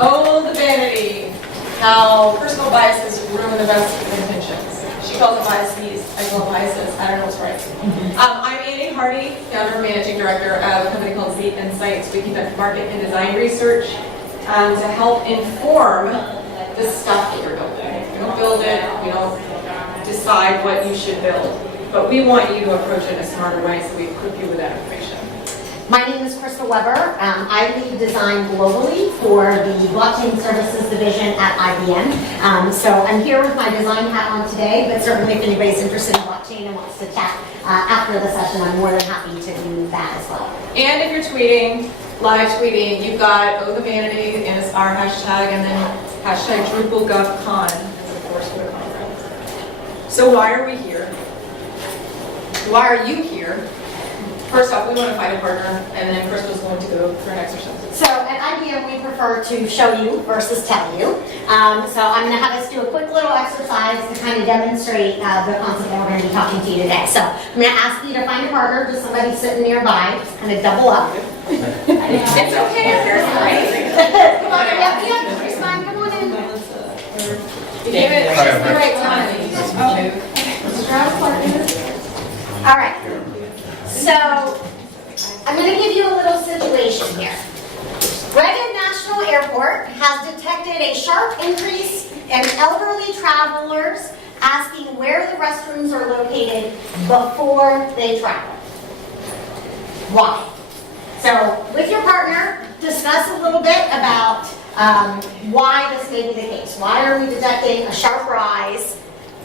Oh, the vanity. How personal biases ruin the best intentions. She calls it biases, I call it biases. I don't know what's right. I'm Hardy, founder and managing director of a company called Z Insights. We conduct market and design research to help inform the stuff that you're building. We don't build it, we don't decide what you should build, but we want you to approach it in a smarter way, so we equip you with that information. My name is Krystal Webber. I lead design globally for the Blockchain Services Division at IBM. So I'm here with my design hat on today, but certainly if anybody's interested in blockchain and wants to chat after the session, I'm more than happy to do that as well. And if you're tweeting, live tweeting, you've got the Vanity and it's our hashtag, and then hashtag DrupalGovCon is of course the conference. So why are we here? Why are you here? First off, we want to find a partner, and then Krystal's going to go for an exercise. So at IBM, we prefer to show you versus tell you. So I'm going to have us do a quick little exercise to kind of demonstrate the concept that we're going to be talking to you today. So I'm going to ask you to find a partner, just somebody sitting nearby, just kind of double up. It's okay if you're sorry. Come on, yeah, it's fine, come on in. You gave it just the right time. All right. So, I'm going to give you a little situation here. Reagan National Airport has detected a sharp increase in elderly travelers asking where the restrooms are located before they travel. Why? So, with your partner, discuss a little bit about why this may be the case. Why are we detecting a sharp rise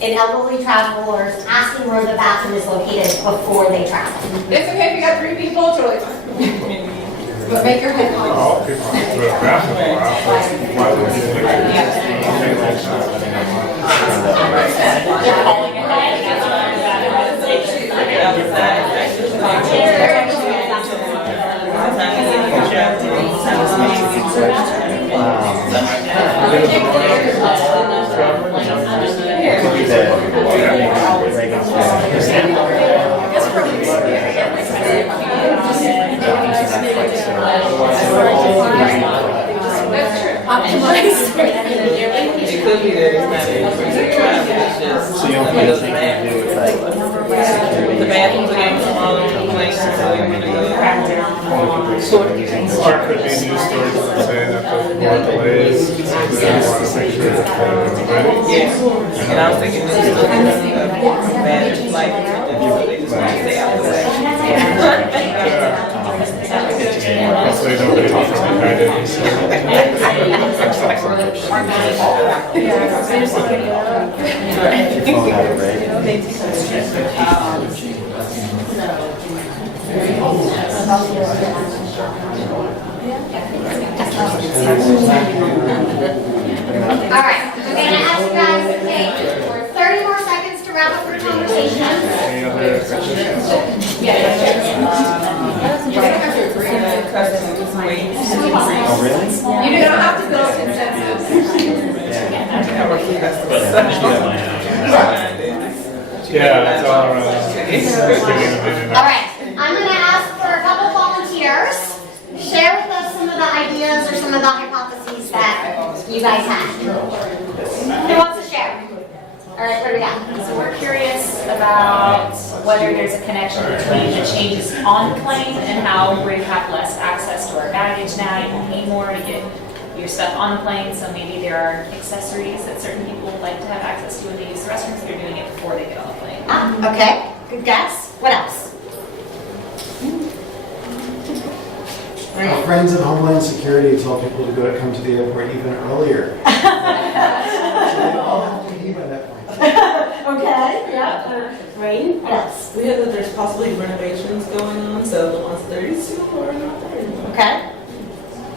in elderly travelers asking where the bathroom is located before they travel? It's okay if you got 3 people, totally fine. But make your head calm. All people go to the bathroom more often. Why would you It could be that it's not increasing traffic, it's just the bathrooms are getting smaller, places so they want to go. Or it could be news stories that say that there's more delays. They want to make sure that they're ready. Yes, and I was thinking this is still bad flight attendants, so they just want to stay out of the way. Hopefully nobody offers me guidance. All right, I'm going to ask you guys to take 30 more seconds to wrap up your conversation. Any other questions? You do not have to build consensus. Yeah, that's all around. All right, I'm going to ask for a couple volunteers. Share with us some of the ideas or some of the hypotheses that you guys had. Who wants to share? All right, what do we got? So we're curious about whether there's a connection between the changes on the plane and how we have less access to our baggage now. You can pay more to get your stuff on the plane, so maybe there are accessories that certain people would like to have access to when they use the restrooms. They're doing it before they get on the plane. Okay, good guess. What else? Our friends in Homeland Security tell people to come to the airport even earlier. So they all have to leave by that point. Okay, yeah. Right? What else? We heard that there's possibly renovations going on, so the ones that are used to or not there. Okay.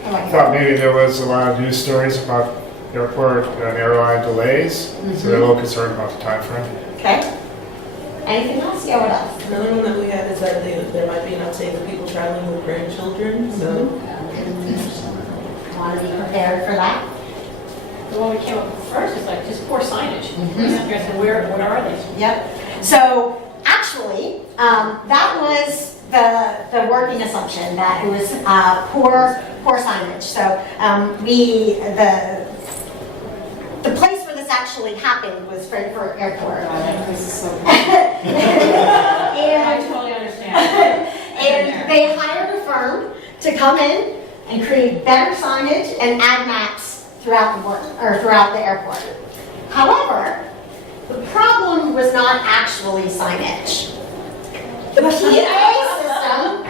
I thought maybe there was a lot of news stories about airport and airline delays, so they're a little concerned about the time frame. Okay. Anything else? Yeah, what else? Another one that we had is that there might be an uptake of people traveling with grandchildren, so. Want to be prepared for that? The one we came up with first is like just poor signage. What are they? Yep. So actually, that was the working assumption that it was poor signage. So the place where this actually happened was Frankfurt Airport. I totally understand. And they hired a firm to come in and create better signage and add maps throughout the airport. However, the problem was not actually signage. The PA system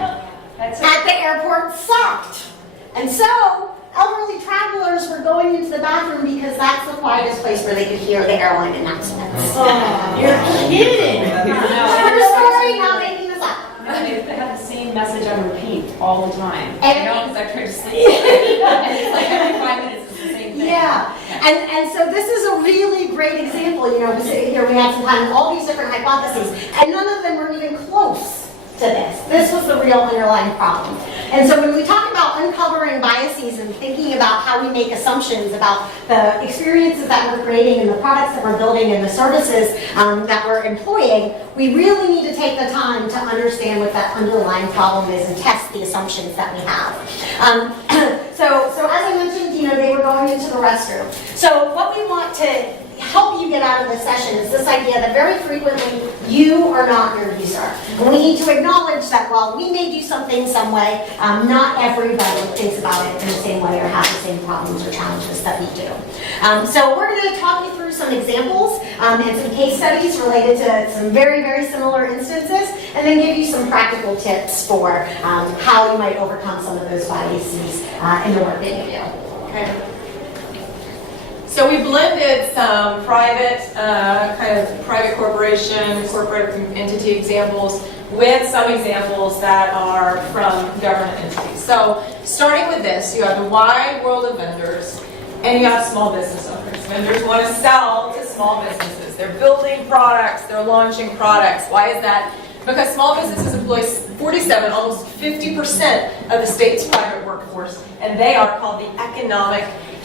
at the airport sucked. And so, elderly travelers were going into the bathroom because that's the quietest place where they could hear the airline announcements. Oh, you're kidding. True story, not making this up. They have the same message on repeat all the time. And- I know, because I tried to sleep. And it's like every 5 minutes it's the same thing. Yeah, and so this is a really great example. You know, we sit here, we had some time, and all these different hypotheses, and none of them were even close to this. This was the real underlying problem. And so when we talk about uncovering biases and thinking about how we make assumptions about the experiences that we're creating and the products that we're building and the services that we're employing, we really need to take the time to understand what that underlying problem is and test the assumptions that we have. So as I mentioned, you know, they were going into the restroom. So what we want to help you get out of this session is this idea that very frequently you are not your user. And we need to acknowledge that while we may do something some way, not everybody thinks about it in the same way or has the same problems or challenges that we do. So we're going to talk you through some examples and some case studies related to some very, very similar instances, and then give you some practical tips for how you might overcome some of those biases in the work that you do. Okay. So we blended some private, kind of private corporation, corporate entity examples with some examples that are from government entities. So starting with this, you have the wide world of vendors, and you have small business owners. Vendors want to sell to small businesses. They're building products, they're launching products. Why is that? Because small businesses employ 47, almost 50% of the state's private workforce, and they are called the economic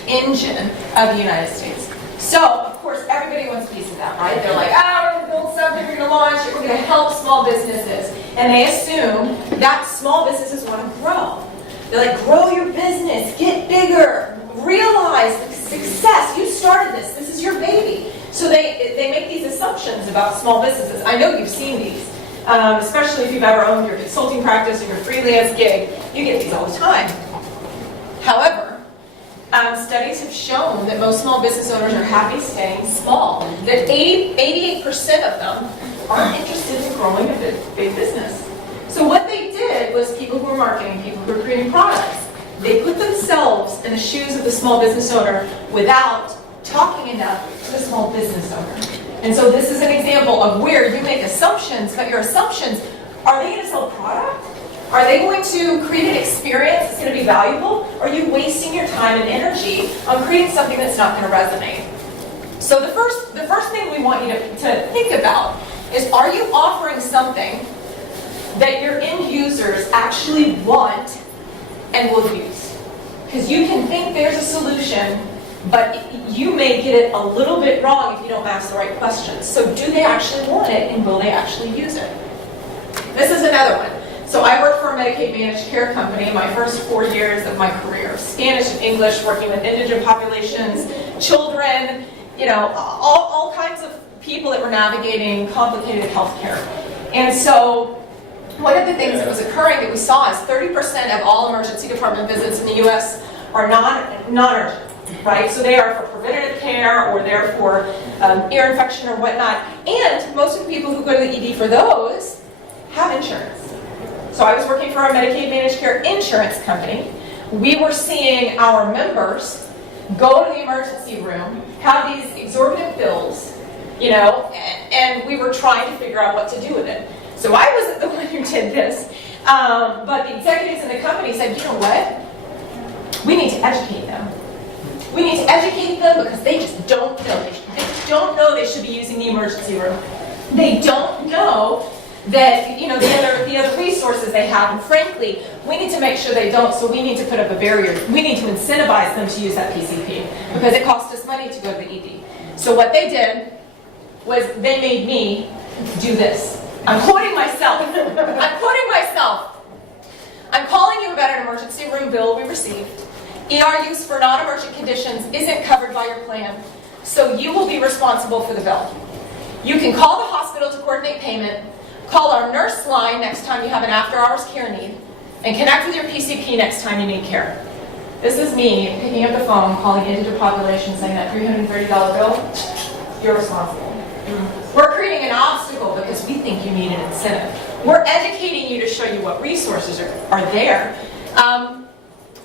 engine of the United States. So, of course, everybody wants a piece of that, right? They're like, we're going to build something, we're going to launch it, we're going to help small businesses. And they assume that small businesses want to grow. They're like, grow your business, get bigger, realize the success. You started this. This is your baby. So they make these assumptions about small businesses. I know you've seen these, especially if you've ever owned your consulting practice or your freelance gig. You get these all the time. However, studies have shown that most small business owners are happy staying small. That 88% of them aren't interested in growing a big business. So what they did was people who were marketing, people who were creating products, they put themselves in the shoes of the small business owner without talking enough to the small business owner. And so this is an example of where you make assumptions, but your assumptions, are they going to sell a product? Are they going to create an experience that's going to be valuable? Or are you wasting your time and energy on creating something that's not going to resonate? So the first thing we want you to think about is, are you offering something that your end users actually want and will use? Because you can think there's a solution, but you may get it a little bit wrong if you don't ask the right questions. So do they actually want it, and will they actually use it? This is another one. So I worked for a Medicaid managed care company in my first 4 years of my career. Spanish and English, working with indigent populations, children, you know, all kinds of people that were navigating complicated health care. And so one of the things that was occurring that we saw is 30% of all emergency department visits in the U.S. are non-urgent, right? So they are for preventative care, or they're for ear infection or whatnot. And most of the people who go to the ED for those have insurance. So I was working for a Medicaid managed care insurance company. We were seeing our members go to the emergency room, have these exorbitant bills, you know, and we were trying to figure out what to do with it. So I wasn't the one who did this, but the executives in the company said, you know what? We need to educate them. We need to educate them because they just don't know. They just don't know they should be using the emergency room. They don't know that, you know, the other resources they have, and frankly, we need to make sure they don't, so we need to put up a barrier. We need to incentivize them to use that PCP because it costs us money to go to the ED. So what they did was they made me do this. I'm quoting myself. I'm quoting myself. I'm calling you about an emergency room bill we received. ER use for non-emergent conditions isn't covered by your plan, so you will be responsible for the bill. You can call the hospital to coordinate payment, call our nurse line next time you have an after-hours care need, and connect with your PCP next time you need care. This is me picking up the phone, calling indigent population, saying that $330 bill, you're responsible. We're creating an obstacle because we think you need an incentive. We're educating you to show you what resources are there.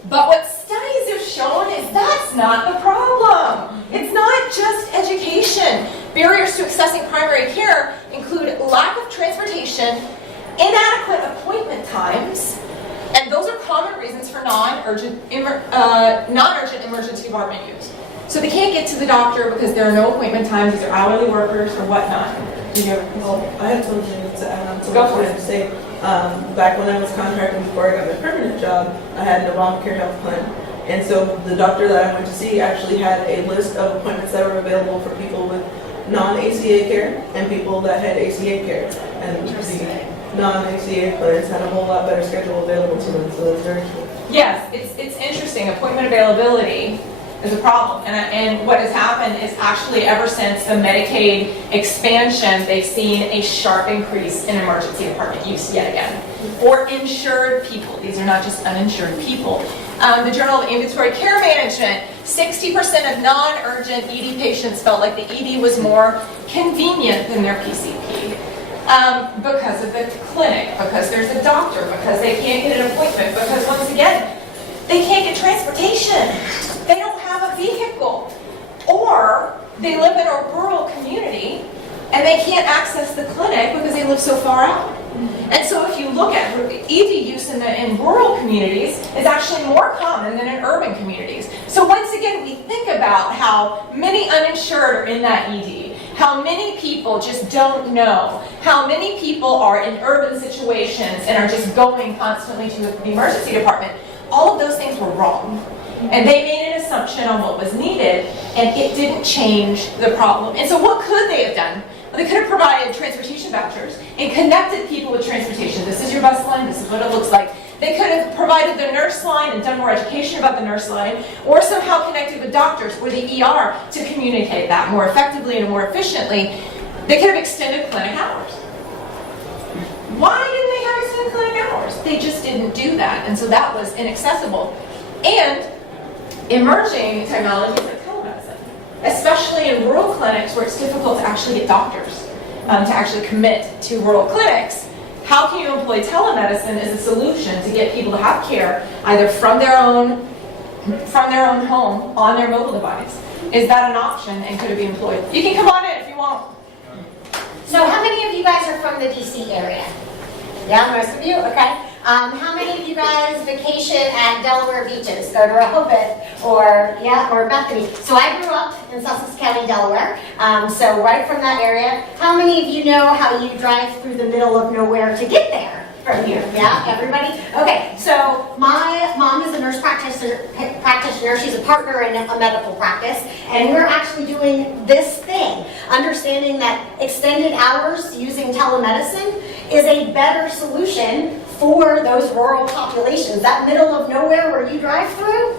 But what studies have shown is that's not the problem. It's not just education. Barriers to accessing primary care include lack of transportation, inadequate appointment times, and those are common reasons for non-urgent emergency department use. So they can't get to the doctor because there are no appointment times, these are hourly workers or whatnot. I have something to add on to Go what for you it. had to say. Back when I was contracting before I got my permanent job, I had an Obamacare health plan. And so the doctor that I went to see actually had a list of appointments that were available for people with non-ACA care and people that had ACA care. And the non-ACA plans had a whole lot better schedule available to them, so that's very cool. Yes, it's interesting. Appointment availability is a problem. And what has happened is actually ever since the Medicaid expansion, they've seen a sharp increase in emergency department use yet again. For insured people. These are not just uninsured people. The Journal of Ambulatory Care Management, 60% of non-urgent ED patients felt like the ED was more convenient than their PCP. Because of the clinic, because there's a doctor, because they can't get an appointment, because once again, they can't get transportation. They don't have a vehicle. Or they live in a rural community and they can't access the clinic because they live so far out. And so if you look at ED use in rural communities, it's actually more common than in urban communities. So once again, we think about how many uninsured are in that ED, how many people just don't know, how many people are in urban situations and are just going constantly to the emergency department. All of those things were wrong. And they made an assumption on what was needed, and it didn't change the problem. And so what could they have done? Well, they could have provided transportation vouchers and connected people with transportation. This is your bus line, this is what it looks like. They could have provided the nurse line and done more education about the nurse line, or somehow connected with doctors or the ER to communicate that more effectively and more efficiently. They could have extended clinic hours. Why didn't they have extended clinic hours? They just didn't do that, and so that was inaccessible. And emerging technologies like telemedicine, especially in rural clinics where it's difficult to actually get doctors to actually commit to rural clinics. How can you employ telemedicine as a solution to get people to have care either from their own home on their mobile device? Is that an option, and could it be employed? You can come on in if you want. So how many of you guys are from the DC area? Yeah, most of you? Okay. How many of you guys vacation at Delaware beaches? Go to Rehoboth or Bethany. So I grew up in Sussex County, Delaware. So right from that area. How many of you know how you drive through the middle of nowhere to get there from here? Yeah, everybody? Okay, so my mom is a nurse practitioner. She's a partner in a medical practice. And we're actually doing this thing, understanding that extended hours using telemedicine is a better solution for those rural populations. That middle of nowhere where you drive through,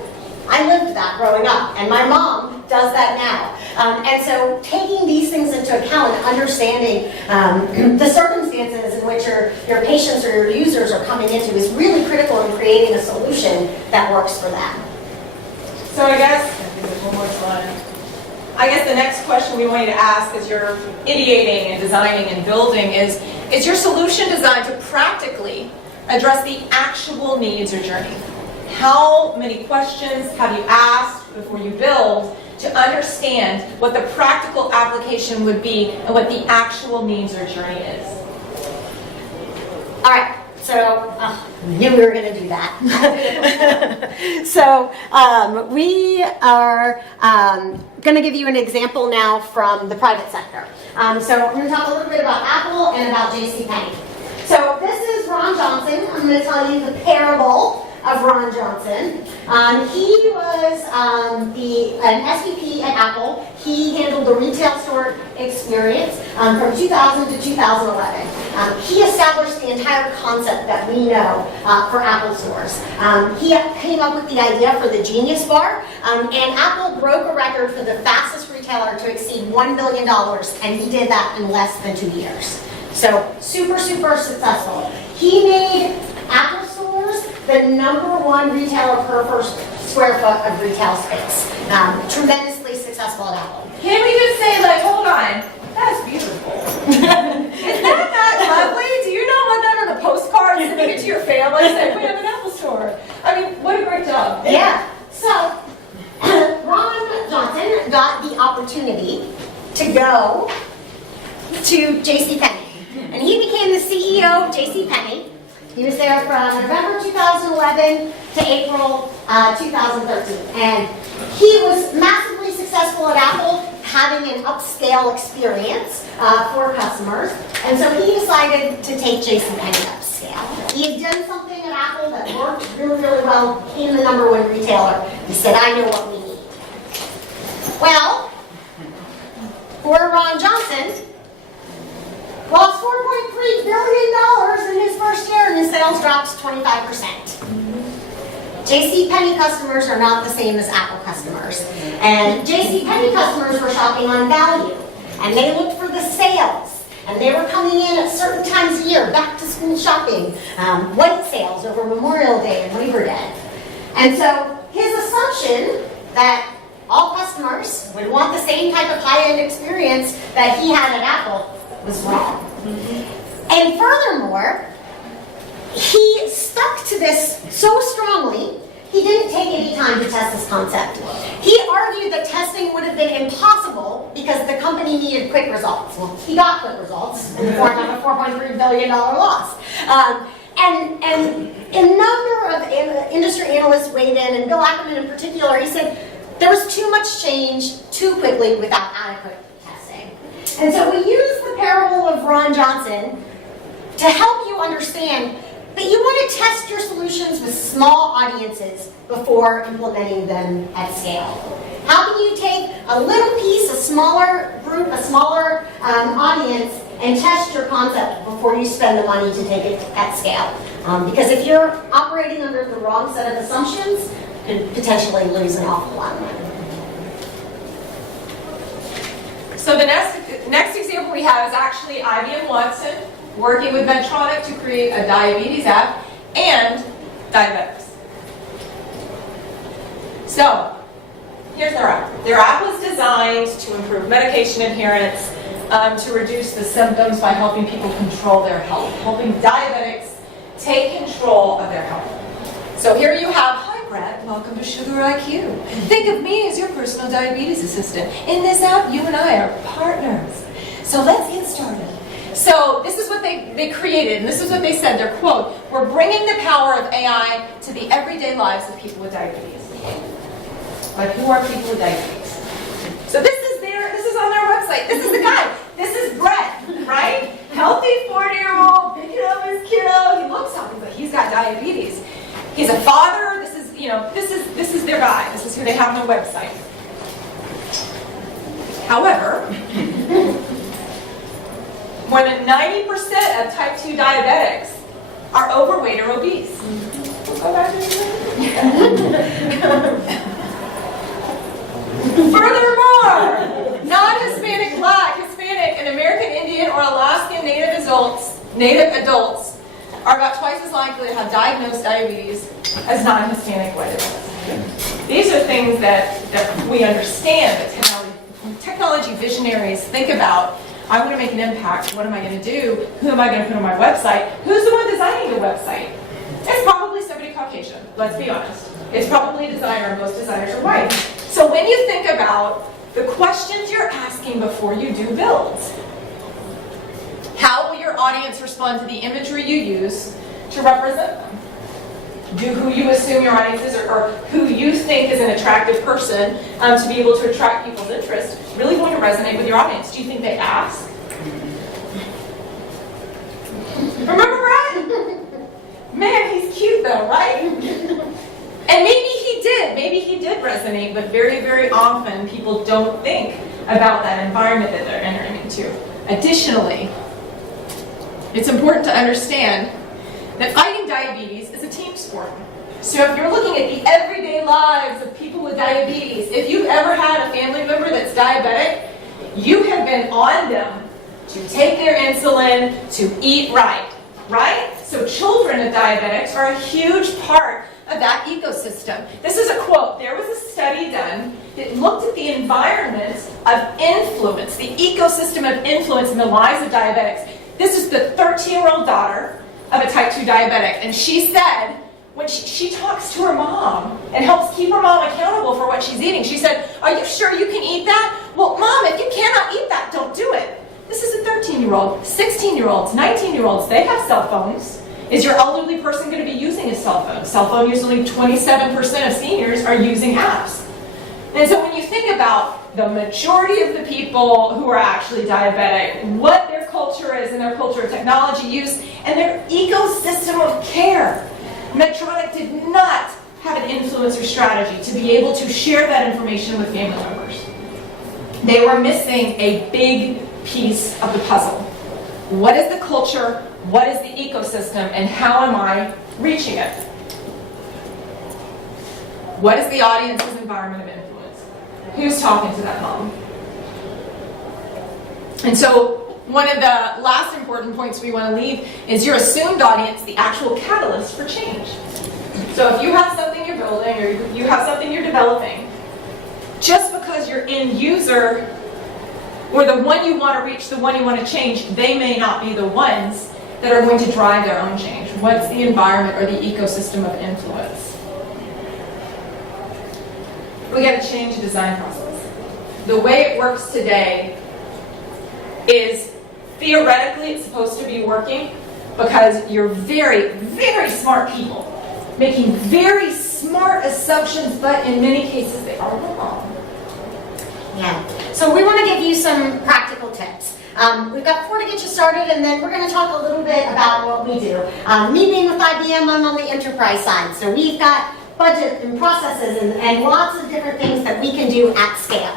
I lived that growing up, and my mom does that now. And so taking these things into account and understanding the circumstances in which your patients or your users are coming into is really critical in creating a solution that works for them. So I guess, there's one more slide. I guess the next question we want you to ask as you're ideating and designing and building is your solution designed to practically address the actual needs or journey? How many questions have you asked before you build to understand what the practical application would be and what the actual needs or journey is? All right, so I knew we were going to do that. So we are going to give you an example now from the private sector. So I'm going to talk a little bit about Apple and about JCPenney. So this is Ron Johnson. I'm going to tell you the parable of Ron Johnson. He was an SVP at Apple. He handled the retail store experience from 2000 to 2011. He established the entire concept that we know for Apple stores. He came up with the idea for the Genius Bar, and Apple broke a record for the fastest retailer to exceed $1 billion, and he did that in less than 2 years. So super, super successful. He made Apple stores the #1 retailer per first square foot of retail space. Tremendously successful at Apple. Can't we just say, like, hold on, that's beautiful. Isn't that lovely? Do you not want that on a postcard, sending it to your family, saying, we have an Apple store? I mean, what a great job. Yeah. So Ron Johnson got the opportunity to go to JCPenney. And he became the CEO of JCPenney. He was there from November 2011 to April 2013. And he was massively successful at Apple, having an upscale experience for customers. And so he decided to take JCPenney upscale. He had done something at Apple that worked really, really well, became the #1 retailer. He said, I know what we need. Well, for Ron Johnson, lost $4.3 billion in his first year, and his sales dropped 25%. JCPenney customers are not the same as Apple customers. And JCPenney customers were shopping on value, and they looked for the sales. And they were coming in at certain times a year, back to school shopping, white sales over Memorial Day and Labor Day. And so his assumption that all customers would want the same type of high-end experience that he had at Apple was wrong. And furthermore, he stuck to this so strongly, he didn't take any time to test this concept. He argued that testing would have been impossible because the company needed quick results. Well, he got quick results in the form of a $4.3 billion loss. And a number of industry analysts weighed in, and Bill Ackerman in particular, he said there was too much change too quickly without adequate testing. And so we use the parable of Ron Johnson to help you understand that you want to test your solutions with small audiences before implementing them at scale. How can you take a little piece, a smaller group, a smaller audience, and test your concept before you spend the money to take it at scale? Because if you're operating under the wrong set of assumptions, you could potentially lose an awful lot of money. So the next example we have is actually IBM Watson working with Medtronic to create a diabetes app and diabetics. So here's their app. Their app was designed to improve medication adherence, to reduce the symptoms by helping people control their health, helping diabetics take control of their health. So here you have, hi Brett, welcome to Sugar IQ. Think of me as your personal diabetes assistant. In this app, you and I are partners. So let's get started. So this is what they created, and this is what they said, their quote, we're bringing the power of AI to the everyday lives of people with diabetes. But who are people with diabetes? So this is on their website. This is the guy. This is Brett, right? Healthy 40-year-old, picking up his kiddo. He looks healthy, but he's got diabetes. He's a father. This is their guy. This is who they have on their website. However, more than 90% of type 2 diabetics are overweight or obese. Go back to Furthermore, non-Hispanic, Black, Hispanic, and American Indian or Alaskan Native adults are about twice as likely to have diagnosed diabetes as non-Hispanic white adults. These are things that we understand that technology visionaries think about. I want to make an impact. What am I going to do? Who am I going to put on my website? Who's the one designing the website? It's probably somebody Caucasian, let's be honest. It's probably a designer, most designers are white. So when you think about the questions you're asking before you do builds, how will your audience respond to the imagery you use to represent them? Do who you assume your audience is or who you think is an attractive person to be able to attract people's interest really going to resonate with your audience? Do you think they ask? Remember Brett? Man, he's cute though, right? And maybe he did resonate, but very, very often people don't think about that environment that they're entering into. Additionally, it's important to understand that fighting diabetes is a team sport. So if you're looking at the everyday lives of people with diabetes, if you've ever had a family member that's diabetic, you have been on them to take their insulin, to eat right, right? So children of diabetics are a huge part of that ecosystem. This is a quote. There was a study done that looked at the environment of influence, the ecosystem of influence in the lives of diabetics. This is the 13-year-old daughter of a type 2 diabetic, and she said, when she talks to her mom and helps keep her mom accountable for what she's eating, she said, "Are you sure you can eat that?" "Well, Mom, if you cannot eat that, don't do it." This is a 13-year-old, 16-year-olds, 19-year-olds. They have cell phones. Is your elderly person going to be using a cell phone? Cell phone use, only 27% of seniors are using apps. And so when you think about the majority of the people who are actually diabetic, what their culture is and their culture of technology use, and their ecosystem of care, Medtronic did not have an influencer strategy to be able to share that information with family members. They were missing a big piece of the puzzle. What is the culture? What is the ecosystem? And how am I reaching it? What is the audience's environment of influence? Who's talking to that mom? And so one of the last important points we want to leave is your assumed audience, the actual catalyst for change. So if you have something you're building or you have something you're developing, just because your end user or the one you want to reach, the one you want to change, they may not be the ones that are going to drive their own change. What's the environment or the ecosystem of influence? We got to change the design process. The way it works today is theoretically it's supposed to be working because you're very, very smart people making very smart assumptions, but in many cases they are wrong. Yeah. So we want to give you some practical tips. We've got 4 to get you started, and then we're going to talk a little bit about what we do. Me being with IBM, I'm on the enterprise side. So we've got budget and processes and lots of different things that we can do at scale.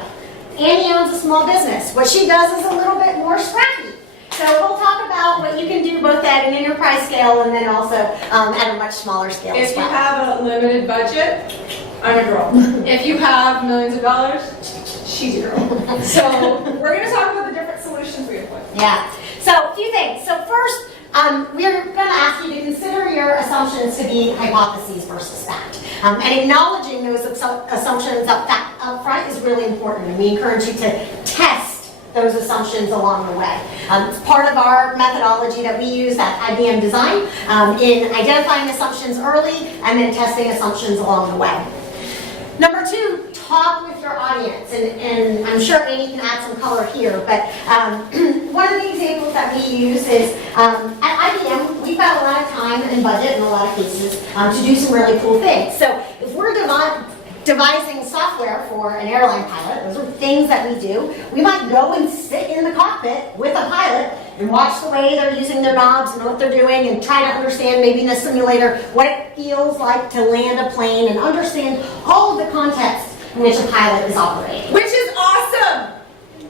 Annie owns a small business. What she does is a little bit more scrappy. So we'll talk about what you can do both at an enterprise scale and then also at a much smaller scale as If well. you have a limited budget, I'm a girl. If you have millions of dollars, she's a girl. So we're going to talk about the different solutions we employ. Yeah. So a few things. So first, we're going to ask you to consider your assumptions to be hypotheses versus fact. And acknowledging those assumptions up front is really important. And we encourage you to test those assumptions along the way. It's part of our methodology that we use at IBM Design in identifying assumptions early and then testing assumptions along the way. Number 2, talk with your audience. And I'm sure Annie can add some color here, but one of the examples that we use is at IBM, we've got a lot of time and budget in a lot of cases to do some really cool things. So if we're devising software for an airline pilot, those are things that we do, we might go and sit in the cockpit with a pilot and watch the way they're using their knobs and what they're doing and try to understand maybe in a simulator what it feels like to land a plane and understand all of the context in which a pilot is operating. Which is awesome!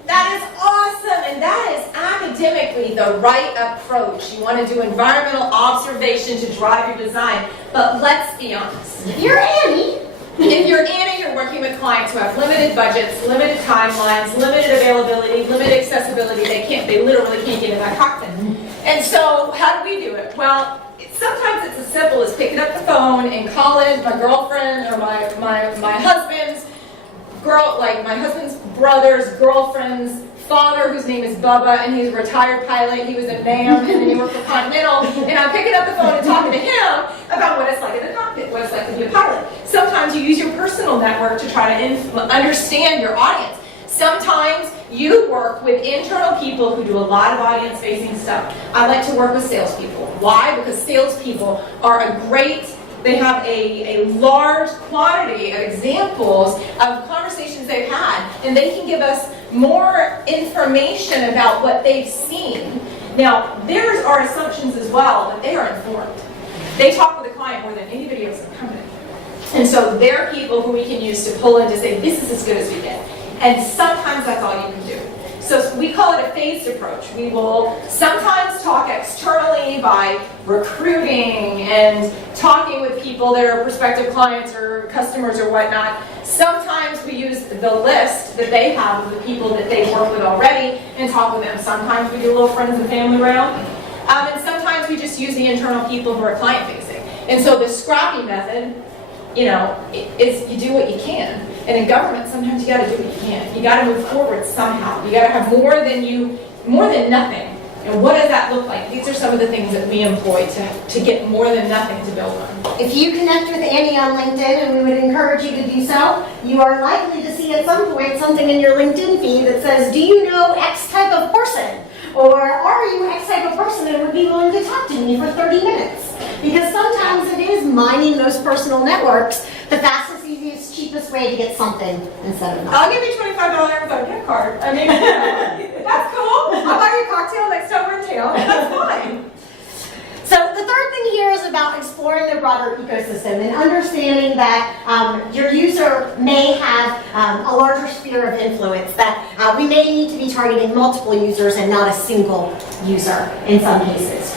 That is awesome! And that is academically the right approach. You want to do environmental observation to drive your design. But let's be honest. If you're Annie, you're working with clients who have limited budgets, limited timelines, limited availability, limited accessibility. They literally can't get in that cockpit. And so, how do we do it? Well, sometimes it's as simple as picking up the phone and calling my girlfriend or my husband's my husband's brother's girlfriend's father, whose name is Bubba, and he's a retired pilot. He was a NAM, and then he worked for Continental. And I'm picking up the phone and talking to him about what it's like in the cockpit, what it's like to be a pilot. Sometimes you use your personal network to try to understand your audience. Sometimes you work with internal people who do a lot of audience-facing stuff. I like to work with salespeople. Why? Because salespeople are they have a large quantity of examples of conversations they've had, and they can give us more information about what they've seen. Now, theirs are assumptions as well, but they are informed. They talk with the client more than anybody else in the company. And so they're people who we can use to pull in to say, this is as good as we get. And sometimes that's all you can do. So we call it a phased approach. We will sometimes talk externally by recruiting and talking with people that are prospective clients or customers or whatnot. Sometimes we use the list that they have of the people that they've worked with already and talk with them. Sometimes we do a little friends and family round. And sometimes we just use the internal people who are client facing. And so the scrappy method, you know, is you do what you can. And in government, sometimes you got to do what you can. You got to move forward somehow. You got to have more than nothing. And what does that look like? These are some of the things that we employ to get more than nothing to build on. If you connect with Annie on LinkedIn, and we would encourage you to do so, you are likely to see at some point something in your LinkedIn feed that says, do you know X type of person? Or are you X type of person and would be willing to talk to me for 30 minutes? Because sometimes it is mining those personal networks the fastest, easiest, cheapest way to get something instead of nothing. I'll give you $25 Amazon gift card. I mean, that's cool. I'll buy you a cocktail next time we're in town. That's fine. So the third thing here is about exploring the broader ecosystem and understanding that your user may have a larger sphere of influence, that we may need to be targeting multiple users and not a single user in some cases,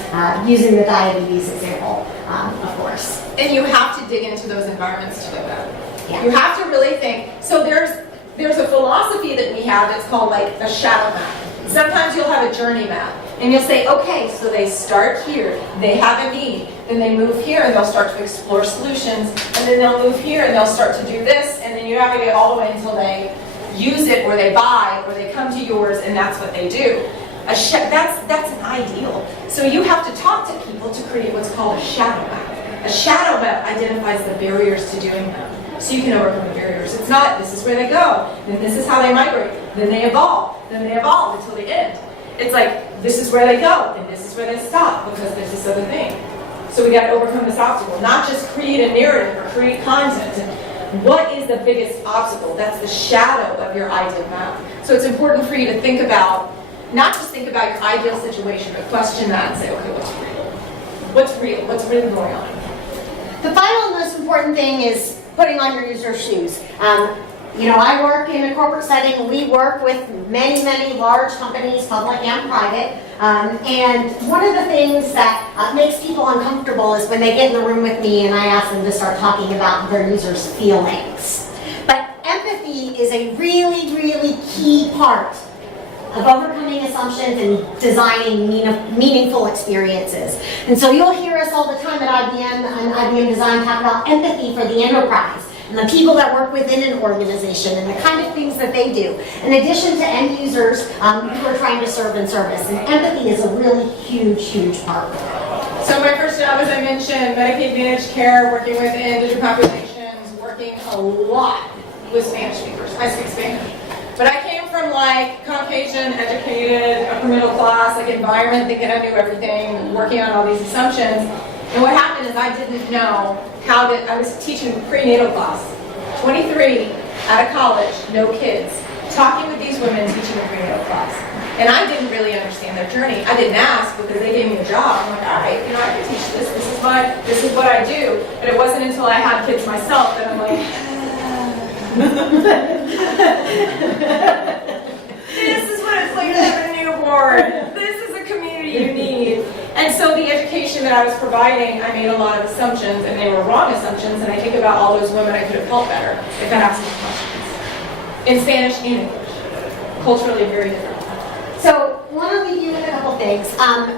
using the diabetes example, of course. And you have to dig into those environments to do that. Yeah. You have to really think. So there's a philosophy that we have that's called like a shadow map. Sometimes you'll have a journey map. And you'll say, okay, so they start here, they have a need, then they move here and they'll start to explore solutions, and then they'll move here and they'll start to do this, and then you navigate all the way until they use it or they buy or they come to yours and that's what they do. That's an ideal. So you have to talk to people to create what's called a shadow map. A shadow map identifies the barriers to doing them. So you can overcome the barriers. It's not, this is where they go, then this is how they migrate, then they evolve until the end. It's like, this is where they go, and this is where they stop, because there's this other thing. So we got to overcome this obstacle, not just create a narrative or create content. What is the biggest obstacle? That's the shadow of your ideal map. So it's important for you to think about, not just think about your ideal situation, but question that and say, okay, what's real? What's real? What's really going on? The final and most important thing is putting on your user's shoes. You know, I work in a corporate setting. We work with many, many large companies, public and private. And one of the things that makes people uncomfortable is when they get in the room with me and I ask them to start talking about their users' feelings. But empathy is a really, really key part of overcoming assumptions and designing meaningful experiences. And so you'll hear us all the time at IBM and IBM Design talk about empathy for the enterprise and the people that work within an organization and the kind of things that they do, in addition to end users who are trying to serve and service. And empathy is a really huge, huge part. So my first job, as I mentioned, Medicaid managed care, working with indigent populations, working a lot with Spanish speakers. I speak Spanish. But I came from like Caucasian, educated, upper middle class, like environment, thinking I knew everything, working on all these assumptions. And what happened is I didn't know how to, I was teaching prenatal class, 23, out of college, no kids, talking with these women, teaching a prenatal class. And I didn't really understand their journey. I didn't ask because they gave me a job. I'm like, all right, you know, I can teach this. This is what I do. But it wasn't until I had kids myself that I'm like, this is what it's like to have a newborn. This is a community you need. And so the education that I was providing, I made a lot of assumptions, and they were wrong assumptions, and I think about all those women I could have helped better if I'd asked them questions. In Spanish and English. Culturally very different. So I want to leave you with a couple things.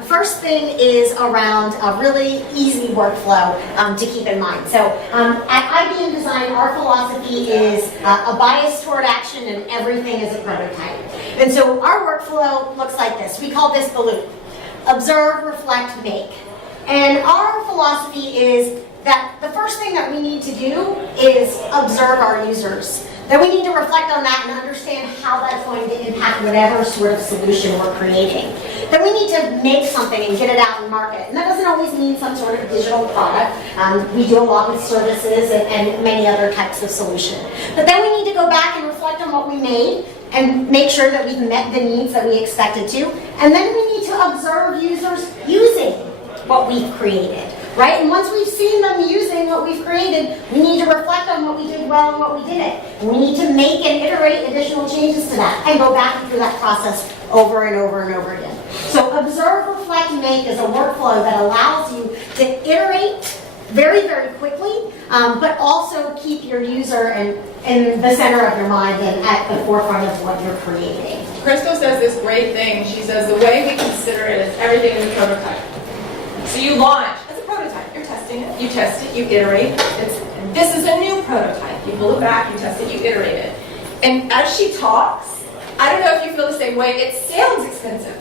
First thing is around a really easy workflow to keep in mind. So at IBM Design, our philosophy is a bias toward action and everything is a prototype. And so our workflow looks like this. We call this the loop. Observe, reflect, make. And our philosophy is that the first thing that we need to do is observe our users. Then we need to reflect on that and understand how that's going to impact whatever sort of solution we're creating. Then we need to make something and get it out in market. And that doesn't always mean some sort of digital product. We do a lot with services and many other types of solutions. But then we need to go back and reflect on what we made and make sure that we've met the needs that we expected to. And then we need to observe users using what we've created. right? And once we've seen them using what we've created, we need to reflect on what we did well and what we didn't. And we need to make and iterate additional changes to that and go back through that process over and over and over again. So observe, reflect, and make is a workflow that allows you to iterate very, very quickly, but also keep your user in the center of your mind and at the forefront of what you're creating. Krystal says this great thing. She says the way we consider it is everything is a prototype. So you launch, it's a prototype. You're testing it. You test it, you iterate. This is a new prototype. You pull it back, you test it, you iterate it. And as she talks, I don't know if you feel the same way, it sounds expensive.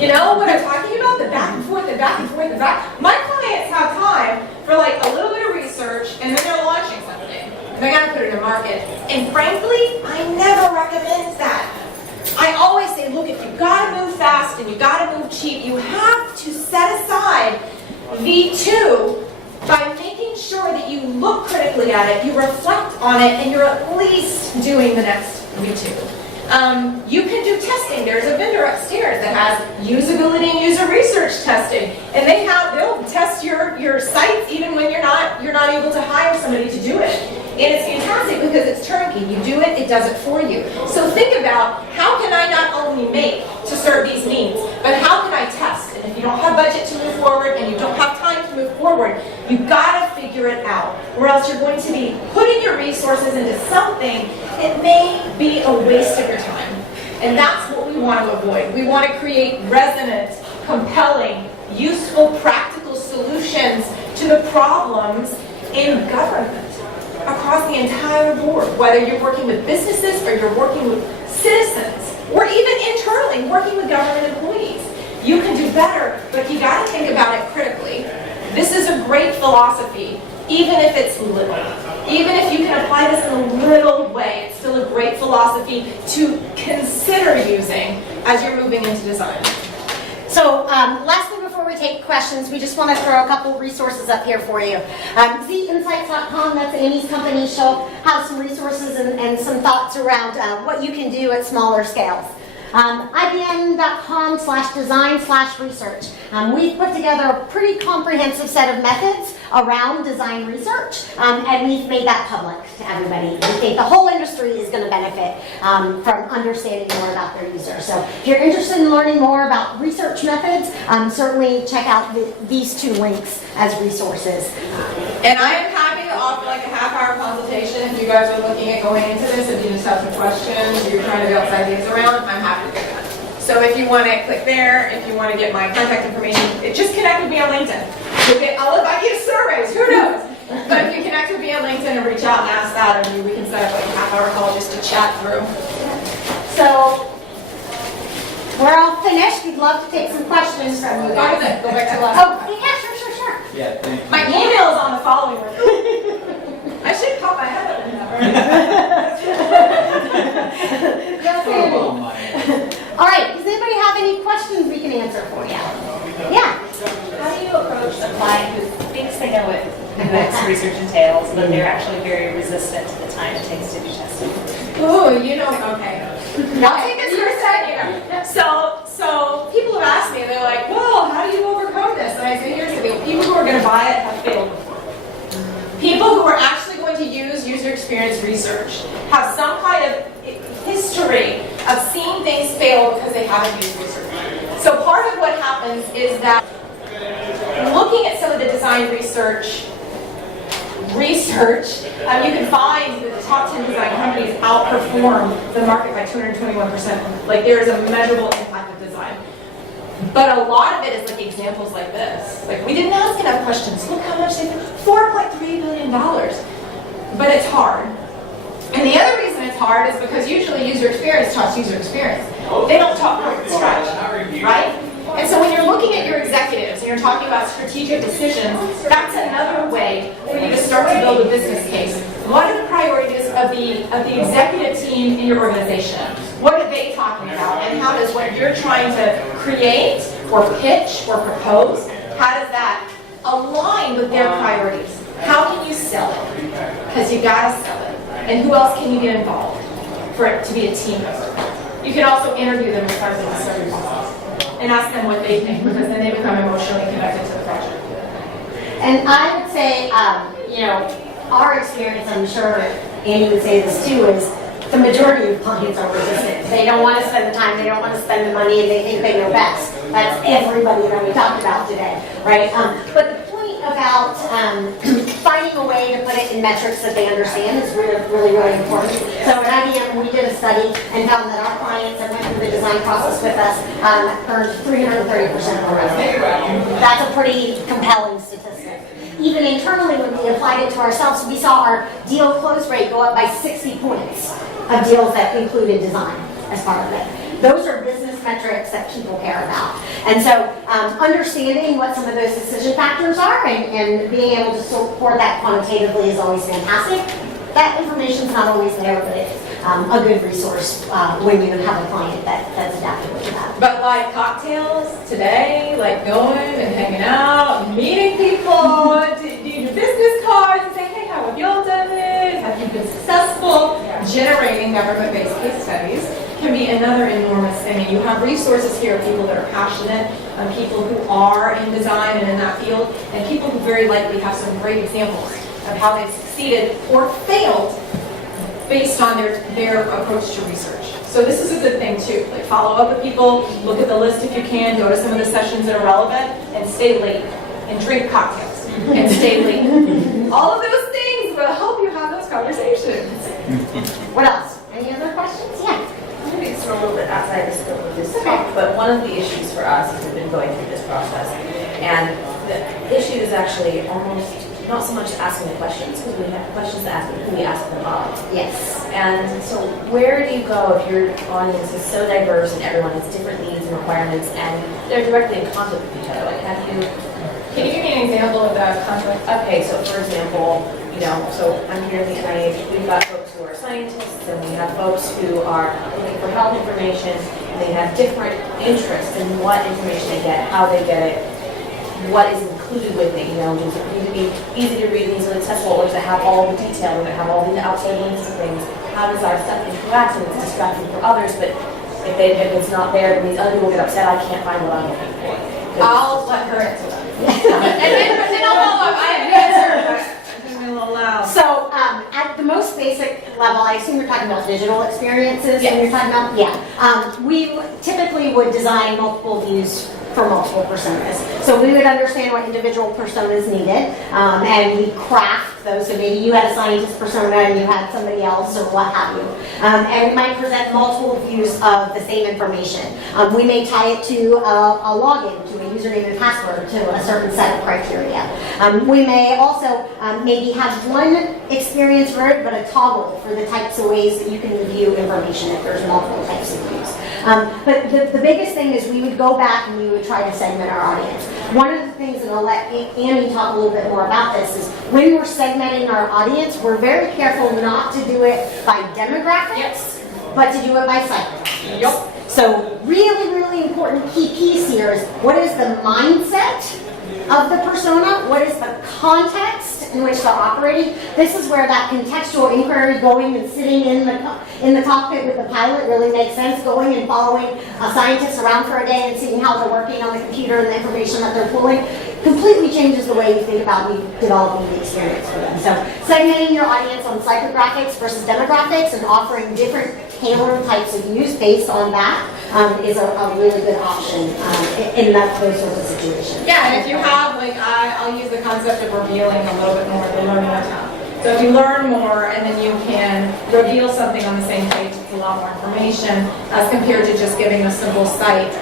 You know what I'm talking about? The back and forth, the back and forth, the back. My clients have time for like a little bit of research and then they're launching something. And they're gonna put it in the market. And frankly, I never recommend that. I always say, look, if you gotta move fast and you gotta move cheap, you have to set aside V2 by making sure that you look critically at it, you reflect on it, and you're at least doing the next V2. You can do testing. There's a vendor upstairs that has usability and user research testing, and they'll test your sites even when you're not able to hire somebody to do it. And it's fantastic because it's turnkey. You do it, it does it for you. So think about, how can I not only make to serve these needs, but how can I test? And if you don't have budget to move forward and you don't have time to move forward, you've got to figure it out, or else you're going to be putting your resources into something that may be a waste of your time. And that's what we want to avoid. We want to create resonant, compelling, useful, practical solutions to the problems in government across the entire board, whether you're working with businesses or you're working with citizens, or even internally working with government employees. You can do better, but you got to think about it critically. This is a great philosophy, even if it's little. Even if you can apply this in a little way, it's still a great philosophy to consider using as you're moving into design. So lastly, before we take questions, we just want to throw a couple resources up here for you. Zinsights.com, that's Amy's company. She'll have some resources and some thoughts around what you can do at smaller scales. IBM.com/design/research. We've put together a pretty comprehensive set of methods around design research, and we've made that public to everybody. We think the whole industry is going to benefit from understanding more about their users. So if you're interested in learning more about research methods, certainly check out these two links as resources. And I am happy to offer like a half-hour consultation if you guys are looking at going into this, if you just have some questions, you're trying to bounce ideas around, I'm happy to do that. So if you want to click there, if you want to get my contact information, just connect with me on LinkedIn. I'll invite you to surveys, who knows? But if you connect with me on LinkedIn and reach out and ask that, and we can set up like a half-hour call just to chat through. So we're all finished. We'd love to take some questions from you guys. Go back to the last Oh, one. yeah, sure. Yeah, thank you. My email is on the following one. I should pop my head up in that. All right, does anybody have any questions we can answer for you? Yeah. How do you approach a client who thinks they know what UX research entails, but they're actually very resistant to the time it takes to do testing? Ooh, okay. I'll take this for a second. So people have asked me, they're like, well, how do you overcome this? And I say, here's the deal. People who are going to buy it have failed before. People who are actually going to use user experience research have some kind of history of seeing things fail because they haven't used research. So part of what happens is that looking at some of the design research, you can find that the top 10 design companies outperform the market by 221%. Like there is a measurable impact of design. But a lot of it is like examples like this. Like we didn't ask enough questions. Look how much they $4.3 billion. But it's hard. And the other reason it's hard is because usually user experience talks user experience. They don't talk corporate strategy, right? And so when you're looking at your executives and you're talking about strategic decisions, that's another way for you to start to build a business case. What are the priorities of the executive team in your organization? What are they talking about? And how does what you're trying to create or pitch or propose, how does that align with their priorities? How can you sell it? Because you gotta sell it. And who else can you get involved for it to be a team effort? You can also interview them as part of the discovery process and ask them what they think, because then they become emotionally connected to the project. And I would say, you know, our experience, I'm sure Andy would say this too, is the majority of clients are resistant. They don't want to spend the time, they don't want to spend the money, and they think they know best. That's everybody that we talked about today, right? But the point about finding a way to put it in metrics that they understand is really, really, really important. So at IBM, we did a study and found that our clients that went through the design process with us earned 330% more revenue. That's a pretty compelling statistic. Even internally, when we applied it to ourselves, we saw our deal close rate go up by 60 points of deals that included design as part of it. Those are business metrics that people care about. And so understanding what some of those decision factors are and being able to support that quantitatively is always fantastic. That information's not always there, but it's a good resource when you have a client that's adaptable to that. But like cocktails today, like going and hanging out, and meeting people, do you do business cards and say, hey, how have y'all done this? Have you been successful? Generating government-based case studies can be another enormous thing. And you have resources here of people that are passionate, people who are in design and in that field, and people who very likely have some great examples of how they've succeeded or failed based on their approach to research. So this is a good thing too. Like follow up with people, look at the list if you can, go to some of the sessions that are relevant, and stay late, and drink cocktails, and stay late. All of those things will help you have those conversations. What else? Any other questions? Yeah. Maybe it's a little bit outside the scope of this talk, but one of the issues for us is we've been going through this process, and the issue is actually almost not so much asking the questions, because we have questions to ask, but who we ask them of. Yes. And so where do you go if your audience is so diverse and everyone has different needs and requirements and they're directly in conflict with each other? Like, have you... Can you give me an example of that conflict? Okay, so for example, you know, so I'm here in the NIH, we've got folks who are scientists and we have folks who are looking for health information, and they have different interests in what information they get, how they get it, what is included with it, you know, does it need to be easy to read and easily accessible, or does it have all the detail, does it have all the outside links to things? How does our stuff interact? And it's distracting for others, but if it's not there, then these other people get upset, I can't find what I'm looking for. I'll let her answer that. and then I'll follow up. I have an answer, but I'm going to be a little loud. So at the most basic level, I assume you're talking about digital experiences, Yes. and you're talking about, we typically would design multiple views for multiple personas. So we would understand what individual personas needed, and we craft those. So maybe you had a scientist persona and you had somebody else or what have you. And we might present multiple views of the same information. We may tie it to a login, to a username and password, to a certain set of criteria. We may also maybe have one experience for it, but a toggle for the types of ways that you can view information if there's multiple types of views. But the biggest thing is we would go back and we would try to segment our audience. One of the things, and I'll let Annie talk a little bit more about this, is when we're segmenting our audience, we're very careful not to do it by demographics, but to do it by cycle. Yep. So really, really important key piece here is what is the mindset of the persona? What is the context in which they're operating? This is where that contextual inquiry, going and sitting in the cockpit with the pilot, really makes sense. Going and following a scientist around for a day and seeing how they're working on the computer and the information that they're pulling completely changes the way you think about developing the experience for them. So segmenting your audience on psychographics versus demographics and offering different tailored types of views based on that is a really good option in those sorts of situations. Yeah, and if you have, like, I'll use the concept of revealing a little bit more, the learning account. So if you learn more and then you can reveal something on the same page, it's a lot more information as compared to just giving a simple site.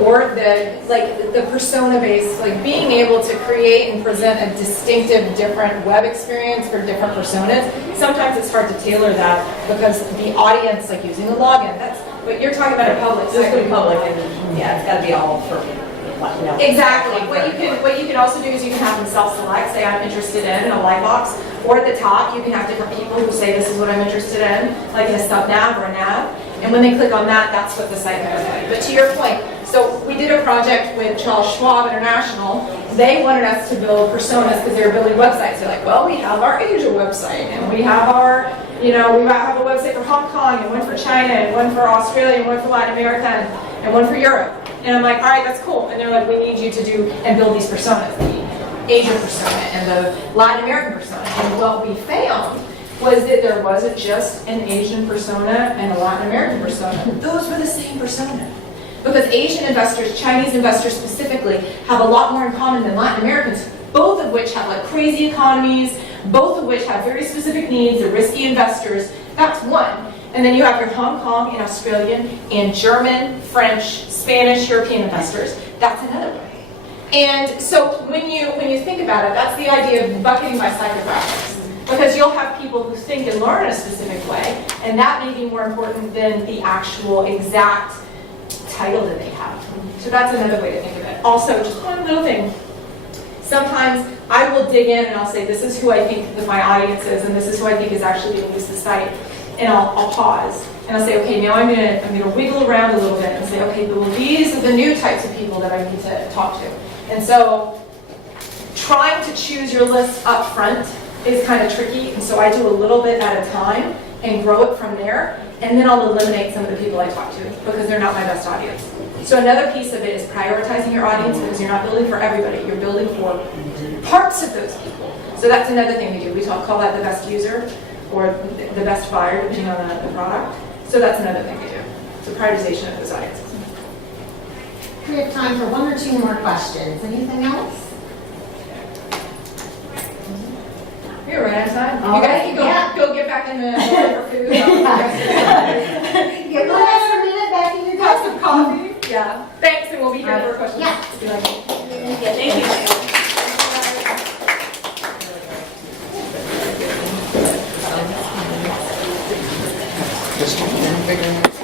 Or the persona based, like being able to create and present a distinctive, different web experience for different personas. Sometimes it's hard to tailor that because the audience, like using a login, that's what you're talking about in public. It's going to be public, and yeah, it's got to be all for, you know. Exactly. What you can also do is you can have them self-select, say I'm interested in a light box, or at the top you can have different people who say this is what I'm interested in, like in a sub-nav or a nav, and when they click on that, that's what the site goes like. But to your point, so we did a project with Charles Schwab International. They wanted us to build personas because they were building websites. They're like, well, we have our Asia website, and we have our, we have a website for Hong Kong, and one for China, and one for Australia, and one for Latin America, and one for Europe. And I'm like, all right, that's cool. And they're like, we need you to do and build these personas. Asian persona and the Latin American persona. And what we found was that there wasn't just an Asian persona and a Latin American persona. Those were the same persona. Because Asian investors, Chinese investors specifically, have a lot more in common than Latin Americans, both of which have like crazy economies, both of which have very specific needs, they're risky investors. That's one. And then you have your Hong Kong and Australian and German, French, Spanish, European investors. That's another way. And so when you think about it, that's the idea of bucketing by psychographics. Because you'll have people who think and learn in a specific way, and that may be more important than the actual exact title that they have. So that's another way to think of it. Also, just one little thing. Sometimes I will dig in and I'll say, this is who I think that my audience is, and this is who I think is actually going to use the site. And I'll pause, and I'll say, okay, now I'm gonna wiggle around a little bit and say, okay, well, these are the new types of people that I need to talk to. And so trying to choose your list up front is kind of tricky, and so I do a little bit at a time and grow it from there, and then I'll eliminate some of the people I talk to because they're not my best audience. So another piece of it is prioritizing your audience, because you're not building for everybody, you're building for parts of those people. So that's another thing we do. We call that the best user or the best buyer, depending on the product. So that's another thing we do. So prioritization of those audiences. We have time for one or two more questions. Anything else? You're right on time. All You guys right, can go get back in the order for food. Get one extra minute back in your Have desk. some coffee. Yeah. Thanks, and we'll be here for questions. Yeah. Good idea. Yeah, thank you. Just figuring it out.